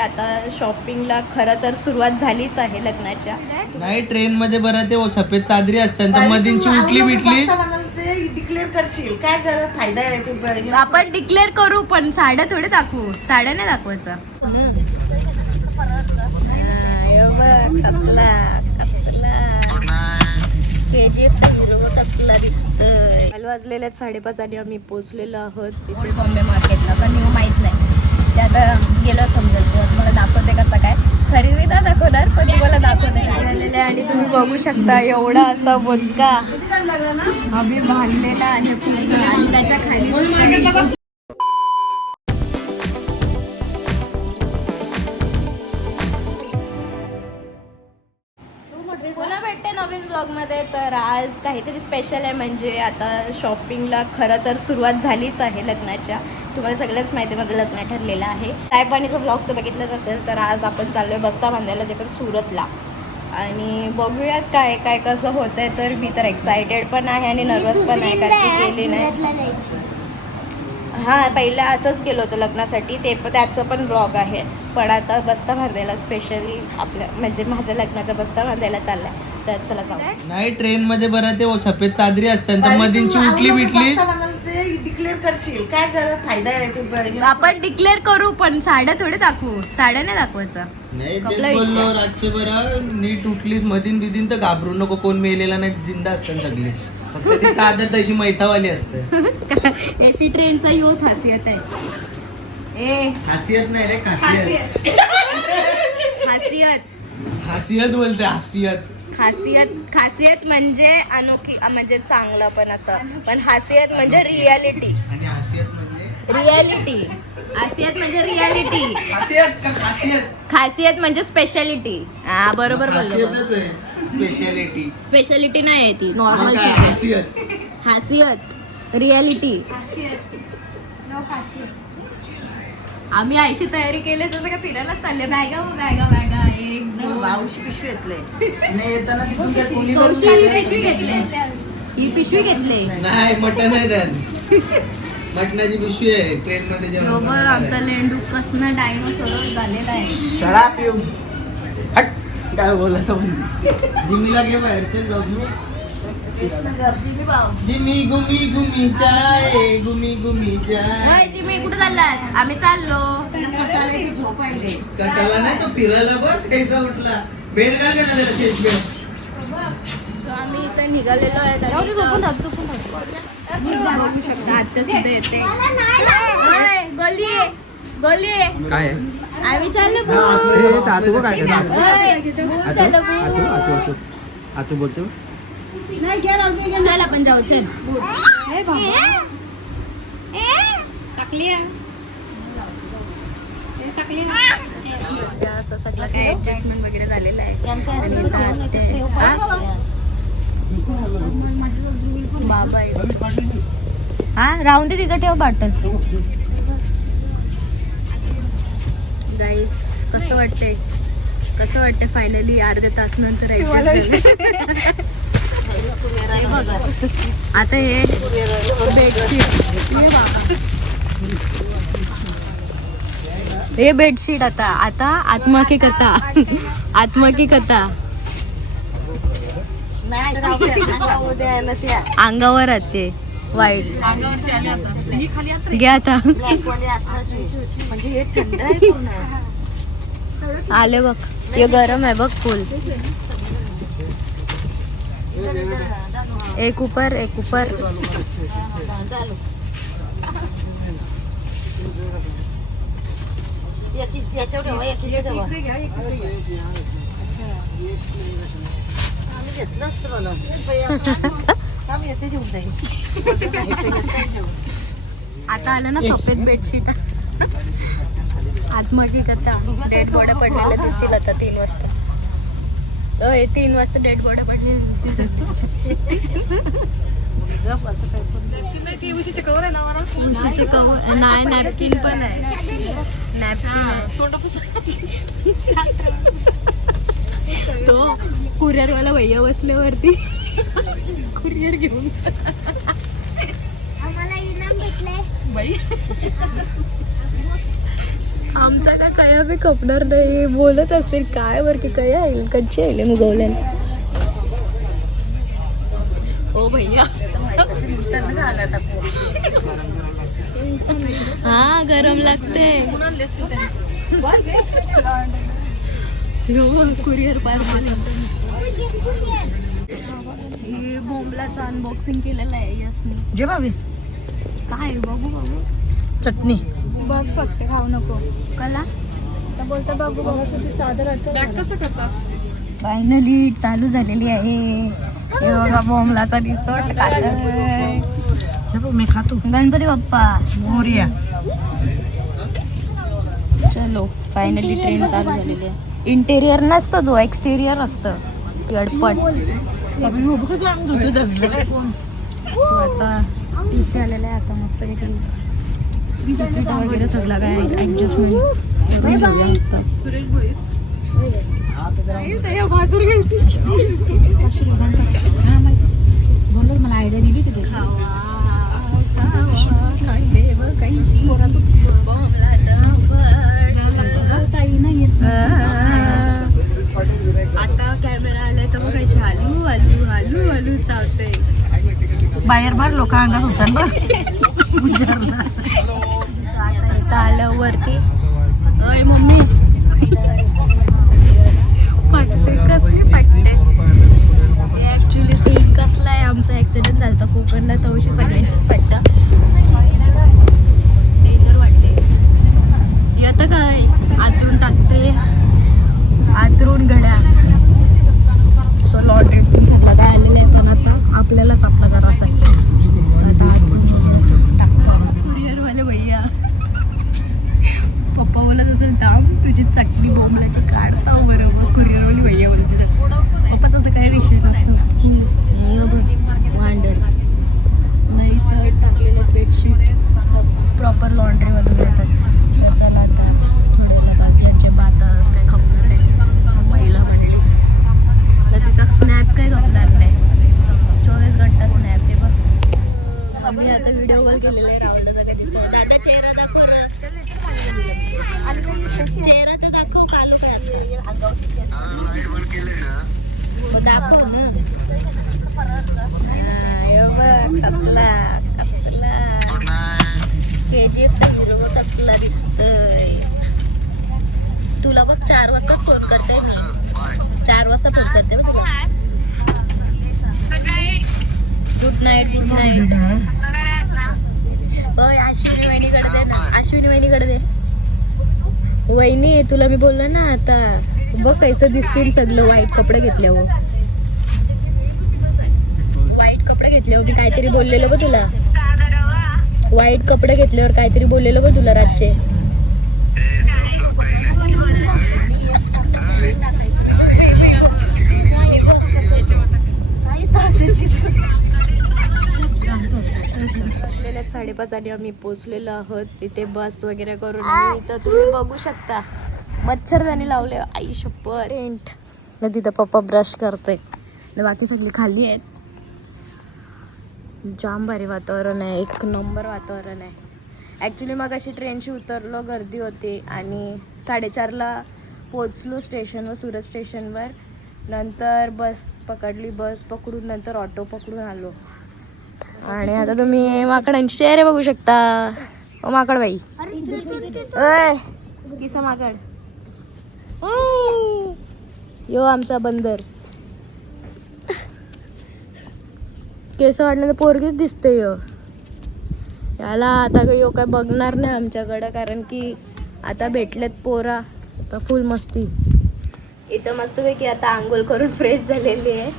आता शॉपिंगला खरं तर सुरुवात झालीच आहे लग्नाच्या. नाही ट्रेन मध्ये बरं ते सफेद चादरी असतात तर मधींची उठली बिटली डिक्लेअर करशील काय कर फायदा आहे ते आपण डिक्लेअर करू पण साड्या थोडे दाखवू. साड्या नाही दाखवायचं. वाजलेले 5:30 आणि आम्ही पोहोचलेलो आहोत तिथे बॉम्बे मार्केटला. पण मी माहित नाही ते आता गेलं समजेल. मला दाखवते कसं काय खरेदी ना दाखवणार पण मला दाखवते आलेले. आणि तुम्ही बघू शकता एवढा असा बोचका आम्ही बांधलेला आहे पूर्ण. आणि त्याच्या खाली पुन्हा भेटते नवीन ब्लॉगमध्ये. तर आज काहीतरी स्पेशल आहे. म्हणजे आता शॉपिंगला खरं तर सुरुवात झालीच आहे लग्नाच्या. तुम्हाला सगळ्यांच माहिती आहे माझं लग्न ठरलेलं आहे. साहेबांनीचा ब्लॉग तर बघितलंच असेल. तर आज आपण चाललो आहे बस्ता बांधायला ते पण सुरतला. आणि बघूयात काय काय कसं होतं आहे. तर मी तर एक्सायटेड पण आहे आणि नर्वस पण आहे कारण की गेली नाही. हां पहिलं असंच केलं होतं लग्नासाठी. ते पण त्याचं पण ब्लॉग आहे. पण आता बस्ता बांधायला स्पेशली आपल्या म्हणजे माझ्या लग्नाचा बस्ता बांधायला चालला आहे. तर चला जाऊ. नाही ट्रेन मध्ये बरं ते सफेद चादरी असतात तर मधींची उठली बिटली डिक्लेअर करशील काय कर फायदा आहे ते आपण डिक्लेअर करू पण साड्या थोडे दाखवू. साड्या नाही दाखवायचं. नाही तेच बोललो रातचे बरं नीट उठलीस मधीन बिधीन तर घाबरू नको. कोण मेलेला नाही जिंदा असतात सगळे. फक्त ती चादर तशी मैतावाली असते. एसी ट्रेनचा योच खासियत आहे. ए खासियत नाही रे खासियत. खासियत खासियत बोलते खासियत. खासियत म्हणजे अनोखी म्हणजे चांगलं पण असं. पण हासियत म्हणजे रियालिटी. आणि खासियत म्हणजे रियालिटी. खासियत म्हणजे रियालिटी. खासियत का खासियत. खासियत म्हणजे स्पेशालिटी. हा बरोबर बोललो. खासियतच आहे स्पेशालिटी. स्पेशालिटी नाही आहे ती नॉर्मल. खासियत खासियत रियालिटी. आम्ही आयशी तयारी केली तसं का फिरायला चालले. बॅगा बॅगा एक बाऊशी पिशवी घेतले येताना कौशी ही पिशवी घेतली. ही पिशवी घेतली नाही मटन आहे त्यात. मटणाची पिशवी आहे ट्रेन मध्ये जेवण. आमचा लेंडू कसं डायनोसॉर झालेला आहे. शळा पिऊ हट काय बोलत जिमीला घे बाहेरचे जाऊ. जिमी गुमी गुमी चाय गुमी गुमी चाय. जिमी कुठे चाललास. आम्ही चाललो. झोपायले कटाला नाही तो फिरायला बघ त्याचा उठला. बेल घाल का त्याला चेंज कर. सो आम्ही इथं निघालेलो आहे. बघू शकता आता सुद्धा येते. गली गली काय आम्ही चाललो. तू बोलतो चल आपण जाऊ. चल असं सगळं काही ऍडजस्टमेंट वगैरे झालेलं आहे. बाबा हा राहून दे तिथं ठेव बॉटल. गाईस कसं वाटतंय फायनली अर्ध्या तास नंतर आता हे बेडशीट आता आत्मकी कथा अंगावर ते वाईट घ्या आता. आले बघ हे गरम आहे बघ फुल. एक ऊपर आता आलं ना सफेद बेडशीट. आत्मकी कथा डेड बॉड्या पडलेल्या दिसतील आता 3 वाजता. 3 वाजता डेड बॉड्या पडलेल्या दिसतील. नाही नॅपकिन पण आहे. तो कुरिअरवाला भैया बसल्यावरती कुरिअर घेऊन आम्हाला इनाम भेटलंय बाई. आमचा काय कया बी कपणार नाही बोलत असतील काय वर की कया येईल कच्ची येईल मुगवल्याने ओ भैया घाला टाकू हा गरम लागते कुरिअर पार्सल हे बोंबलाचं अनबॉक्सिंग केलेलं आहे यसनी जे भाभी काय बघू बघू चटणी बघ फक्त खाऊ नको कला आता बोलता बघू बघू चादर कसं करता फायनली चालू झालेली आहे हे बघा बोंबलाचा दिसतो मी खातो गणपती बाप्पा मोरया चलो फायनली ट्रेन चालू झालेली आहे इंटेरियर नसतं तो एक्सटेरियर असतं गडपट आता टीसी आलेलं आहे आता मस्त तिकीट वगैरे सगळं काय ॲडजस्टमेंट असतं बोल मला आयडिया दिली होती आता कॅमेरा आलाय तर मग कशी हलू हलू हलू हलू चावतंय बाहेर बाहेर लोक अंगात होतात बघ आता इथं आलं वरती अय मम्मी पटते कसली पटते ऍक्च्युली सीट कसला आहे आमचा ऍक्सिडेंट झाला होता कोकणला तवशी सगळ्यांचीच पट्टा डेंजर वाटते येतं काय आतरून टाकते आतरून घड्या सो लॉन्ड्री तुमच्याला काय आलेलं आहे पण आता आपल्यालाच आपला करायचा आहे आता आतून टाकतो कुरिअरवाले भैया पप्पा बोलत असेल थांब तुझी चटणी बोंबलाची काढता बरोबर कुरिअरवाली भैया बोलते पप्पाचा असं काही विषय नसतो वांडर नाही तर टाकलेले बेडशीट प्रॉपर लॉन्ड्रीमधून येतात तर चला आता थोड्याला बाकी यांचे बाता काय खपणार नाही महिला म्हणली तर तिचा स्नॅप काही खपणार नाही 24 घंटा स्नॅप आहे बघ आम्ही आता व्हिडिओ कॉल केलेला आहे राहुलला सगळं दिसतो दादा चेहरा दाखव चेहरा तर दाखव कालू काय दाखव ना कसला कसला KGF चा हिरो कसला दिसतोय तुला बघ 4 वाजता फोन करते मी 4 वाजता फोन करते मी तुला गुड नाईट गुड नाईट होय अश्विनी वहिनीकडे दे ना अश्विनी वहिनीकडे दे वहिनी तुला मी बोललो ना आता बघ कैसं दिसतील सगळं वाईट कपडे घेतल्यावर वाईट कपडे घेतल्यावर मी काहीतरी बोललेलं बघ तुला वाईट कपडे घेतल्यावर काहीतरी बोललेलं बघ तुला रातचे वाजलेले 5:30 आणि आम्ही पोहोचलेलो आहोत तिथे बस वगैरे करून आणि इथं तुम्ही बघू शकता मच्छरदाणी लावले आई शप्पर टेंट न तिथं पप्पा ब्रश करते आणि बाकी सगळी खाली आहेत जाम भारी वातावरण आहे एक नंबर वातावरण आहे ॲक्च्युली मग अशी ट्रेनशी उतरलो गर्दी होती आणि 4:30ला पोचलो स्टेशनवर सुरत स्टेशनवर नंतर बस पकडली बस पकडून नंतर ऑटो पकडून आलो आणि आता तुम्ही माकडांचे चेहरे बघू शकता ओ माकड बाई अय किसा माकड यो आमचा बंदर केस वाढण्याचं पोरगीच दिसते यो याला आता यो काय बघणार नाही आमच्याकडं कारण की आता भेटलेत पोरा आता फुल मस्ती इथं मस्तपैकी आता आंघोळ करून फ्रेश झालेली आहे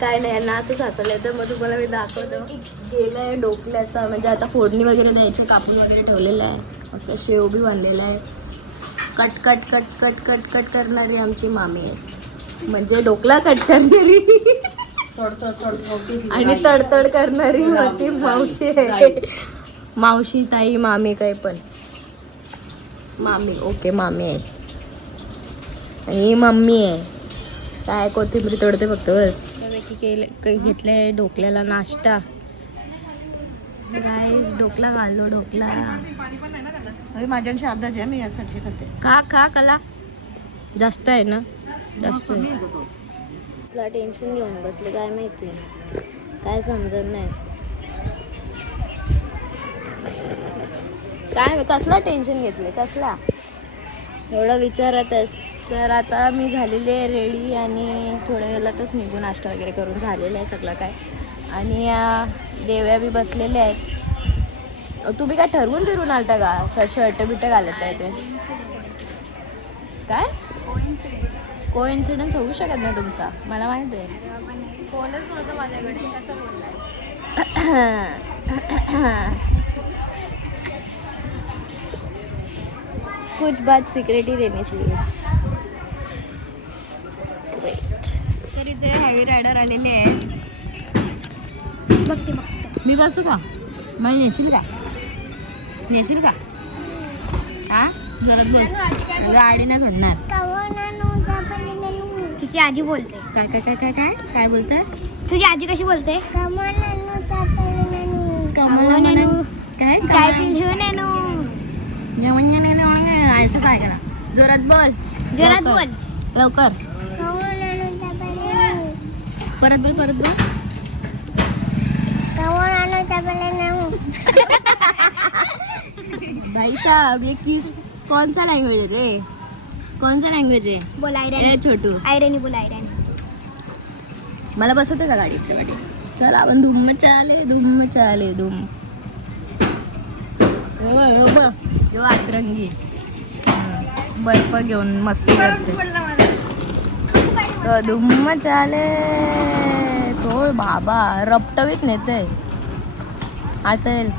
काय नाही यांना असंच हसलं तर मग तुम्हाला मी दाखवतो की गेलं आहे डोकल्याचा म्हणजे आता फोडणी वगैरे द्यायचे कापून वगैरे ठेवलेलं आहे असं शेव बी बांधलेला आहे cut cut cut cut cut cut करणारी आमची मामी आहे म्हणजे डोकला कट करणारी आणि तडतड करणारी मोठी मावशी आहे मावशी ताई मामी काय पण मामी ओके मामी आहे आणि ही मम्मी आहे काय कोथिंबरी तोडते फक्त बस की घेतले ढोकल्याला नाश्ता गाईस ढोकला घाललो ढोकला. अरे माझ्यांशी अर्धा जे मी यासाठी खाते. का कला जास्त आहे ना, जास्त आहे. तुला टेन्शन घेऊन बसले काय माहिती, काय समजत नाही. काय कसला टेन्शन घेतले, कसला एवढं विचारतच. तर आता मी झालेली आहे रेडी आणि थोड्या वेळातच निघून नाश्ता वगैरे करून झालेलं आहे सगळं काय. आणि देव्या बी बसलेले आहेत. तुम्ही काय ठरवून फिरून आलता का, असं शर्ट बिट घालायचं आहे ते? काय कोइन्सिडन्स होऊ शकत नाही तुमचा, मला माहित आहे. फोनच नव्हतं माझ्याकडे, कसं बोललाय? कुछ बात सिक्रेट ही रहनी चाहिए. ग्रेट. तर इथे हेवी रायडर आलेले आहे. बघते मी बसू का, मला नेशील का, नेशील का? हा जोरात बोल, गाडी नाही सोडणार. तिची आजी बोलते. काय काय काय काय काय काय बोलताय? तुझी आजी कशी बोलते? काय चाय पिली हो नॅनू. असं काय करा, जोरात बोल, जोरात लवकर. बोल. लवकर परत बोल, परत बोल. भाई साहब ये किस कौन सा लैंग्वेज है रे, कौन सा लैंग्वेज है? बोल ए आयरानी. छोटू, आयरानी बोल आयरानी. मला बसवते का गाडीच्या गाडी? चल आपण धूम चाले धूम चाले धूम. यो आतरंगी बर्फ घेऊन मस्ती करते. तर धूम चाले थोड बाबा रपटवीत नेते आता येईल.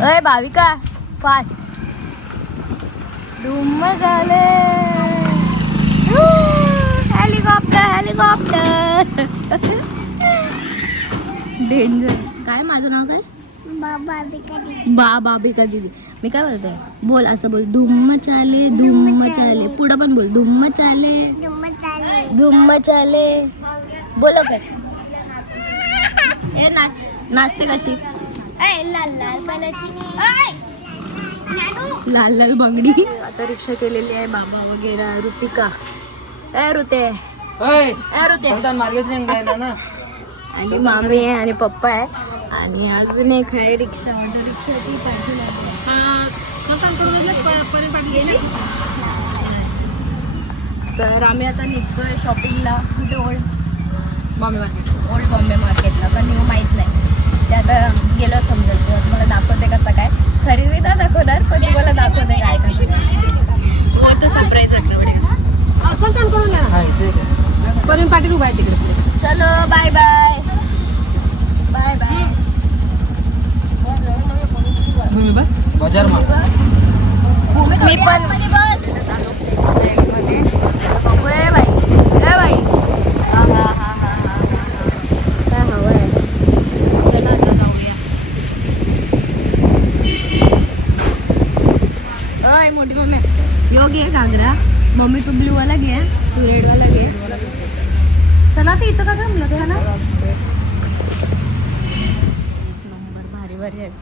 अय भाविका फास्ट. धूम झाले हेलिकॉप्टर हेलिकॉप्टर. डेंजर. काय माझं नाव काय? बाबिका दीदी. मी काय बोलते, बोल असं बोल, धूम चाले पुढं पण बोल, धूम चाले बोलो काय. ए नाच, नाचते कशी? लाल लाल बंगडी. आता रिक्षा केलेली आहे बाबा वगैरे. ऋतिका ए ऋते ना. आणि मामी आहे आणि पप्पा आहे आणि अजून एक आहे रिक्षा, ऑटो रिक्षा ती पाठवली. तर आम्ही आता निघतोय शॉपिंगला. कुठे? ओल्ड बॉम्बे मार्केटला. पण मला माहीत नाही, ते आता गेलं समजेल. तुम्हाला दाखवते कसं काय, खरेदी ना दाखवणार पण तुम्हाला दाखवते काय कशी. तर सरप्राईज पर्यंत पाटील उभा आहे तिकडे. चलो बाय बाय बाय बाय. बाजार मा मी पण बघू. ए बाई हा हा हा हा हा काय हवं आहे. चला आता जाऊया. अय मोठी मम्मी यो घे घागरा. मम्मी तू ब्लूवाला घे, तू रेडवाला घे. चला ते इथं का थांबलं का ना. नंबर भारी भारी आहेत.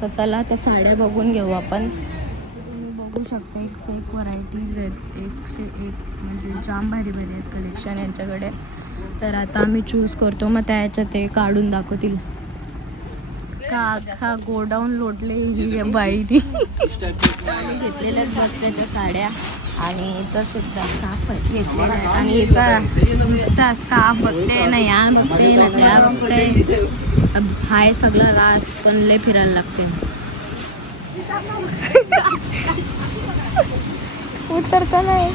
तर चला त्या साड्या बघून घेऊ आपण. तुम्ही बघू शकता एक से एक व्हरायटीज आहेत, एक से एक म्हणजे जाम भारी भारी आहेत कलेक्शन यांच्याकडे. तर आता आम्ही चूज करतो, मग त्याच्यात ते काढून दाखवतील. का गोडाऊन लोटले ही बाईनी. आम्ही घेतलेल्या बसल्याच्या साड्या आणि इथं सुद्धा स्काफ घेतलेला आहे. आणि इथं नुसता स्काफ बघते ना, या बघते ना, त्या बघते. हाय सगळं रास पण लय फिरायला लागते. उतरता नाही.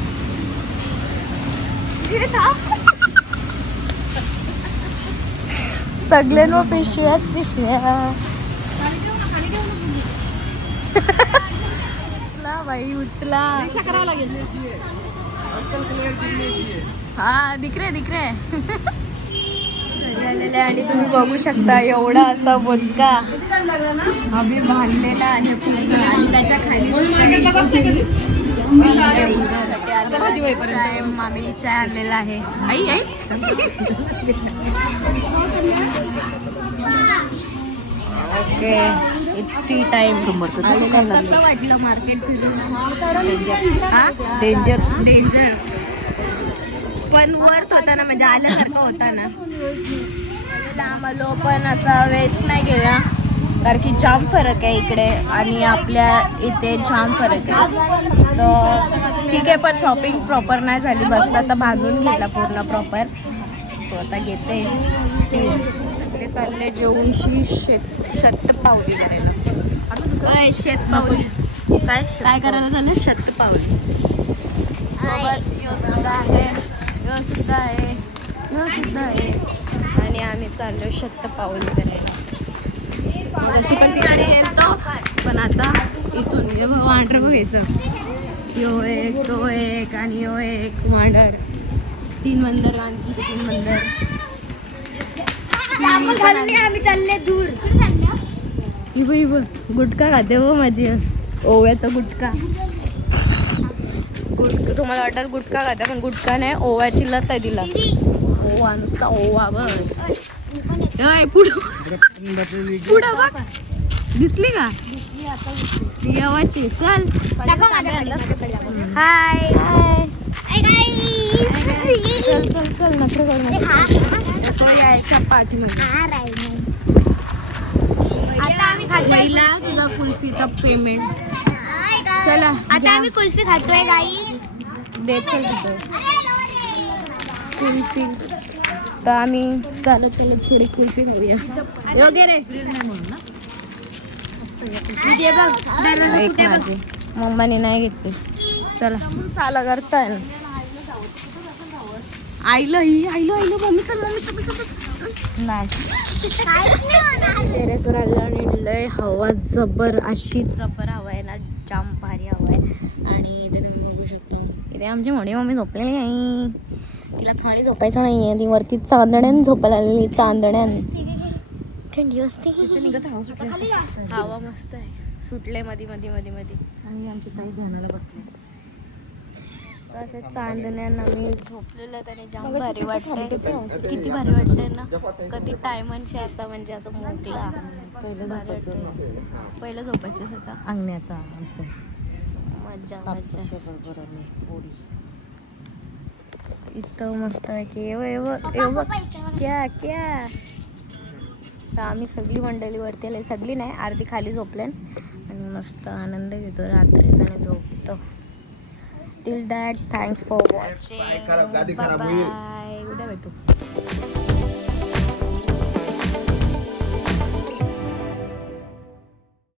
सगळ्यांवर पिशव्याच पिशव्या. उचला बाई उचला. हा दिकरे आणि तुम्ही बघू शकता एवढा असा बोचका आम्ही बांधलेला आहे पूर्ण. आणि त्याच्या खाली साठी चाय मामी चाय आणलेला आहे. आई आई ओके इट्स टी टाइम. कसं वाटलं मार्केट फिरून? डेंजर पण वर्थ होता ना, म्हणजे आल्यासारखं होता ना. लांब आलो पण असा वेस्ट नाही गेला, कारण की जाम फरक आहे इकडे आणि आपल्या इथे जाम फरक आहे. तर ठीक आहे, पण शॉपिंग प्रॉपर नाही झाली. बसता तर बांधून घेतला पूर्ण प्रॉपर. स्वतः घेते इकडे चालले जेवूनशी शतपावली करायला. आता शेतपावली काय करायला चाललं? शतपावली सोबत यो सुद्धा आहे आणि आम्ही चाललो शतपावली करायला. तशी पण ती गाडी येतो, पण आता इथून वांडर बघायचं. यो एक तो एक आणि यो एक वांडर. 3 मंदिर गांधीचे 3 मंदिर. आम्ही चालले दूर. गुटखा खाते हो माझी. ओव्याचा गुटखा. तुम्हाला वाटतं गुटखा खाते, पण गुटखा नाही, ओव्याची लत आहे तिला. ओवा नुसता ओवा बस. पुढं बघ, दिसली का यवाची? चल हाय चल नखरे करू. तो यायच्या पाठीमध्ये. आता आम्ही खातोय. तुझा कुल्फीचा पेमेंट. चला आता आम्ही कुल्फी खातोय गाईस. देत कुल्फी. तर आम्ही चालत थोडी कुल्फी खाऊया. योग्य रे एक माझी मम्माने नाही घेतली. चला चाला करताय ना. आईलं मम्मी चल नाही. टेरेसवर आलं आणि लय हवा जबर, अशी जबर हवा आहे ना, जाम भारी हवा आहे. आणि इथे तुम्ही बघू शकता, इथे आमची मोठी मम्मी झोपलेली आहे. तिला खाली झोपायचं नाही आहे, ती वरती चांदण्यान झोपायला आलेली. चांदण्यान थंडी वाजते. हवा मस्त आहे, सुटले मध्ये आणि आमची ताई ध्यानाला बसली. असं चांदण्यानं आम्ही झोपलेलं, त्याने जाम भारी वाटतंय. किती भारी वाटतंय ना. कधी टायमांशी आता म्हणजे असं मोकला. पहिलं झोपायचं होता अंगण्यात आमचं मज्जा बरोबर पोळी. इतकं मस्त आहे की क्या तर आम्ही सगळी मंडळी वरती आले. सगळी नाही, अर्धी खाली झोपल्यान आणि मस्त आनंद घेतो रात्रीचा आणि झोपतो. Till that thanks for watching. Bye. उद्या भेटू.